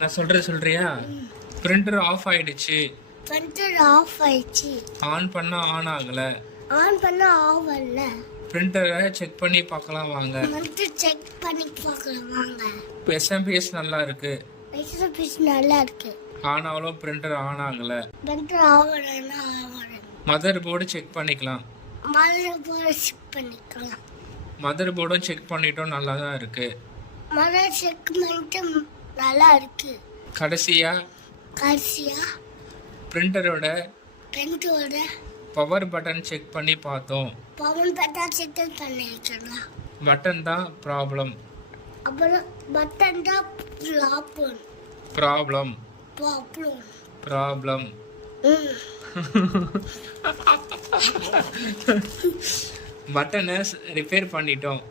நான் சொல்றியா? Printer of ஆயிடுச்சு. ஆன் பண்ணா ஆன் ஆகல. பிரிண்டரை செக் பண்ணி பார்க்கலாம் வாங்க. எஸ்எம்பிஎஸ் நல்லா இருக்கு. ஆனாலும் பிரிண்டர் ஆன் ஆகல. மதர் போர்டு செக் பண்ணிக்கலாம். மதர் போர்டும் செக் பண்ணிட்டோம், நல்லா தான் இருக்கு. கடைசியா பிரிண்டரோட பவர் பட்டன் செக் பண்ணி பார்த்தோம். பட்டன் தான் ப்ராப்ளம். பட்டனை ரிப்பேர் பண்ணிட்டோம்.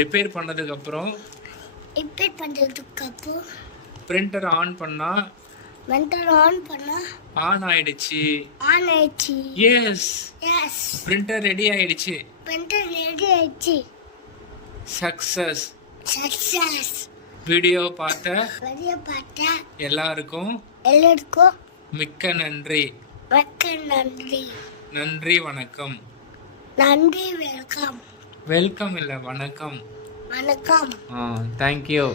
ரிப்பேர் பண்ணதுக்கு அப்புறம் பிரிண்டர் ஆன் பண்ணா ஆன் ஆயிடுச்சு. எஸ், பிரிண்டர் ரெடி ஆயிடுச்சு. சக்சஸ். வீடியோ பார்த்த எல்லாருக்கும் மிக்க நன்றி. நன்றி, வணக்கம். வெல்கம் இல்ல, வணக்கம். தேங்க்யூ.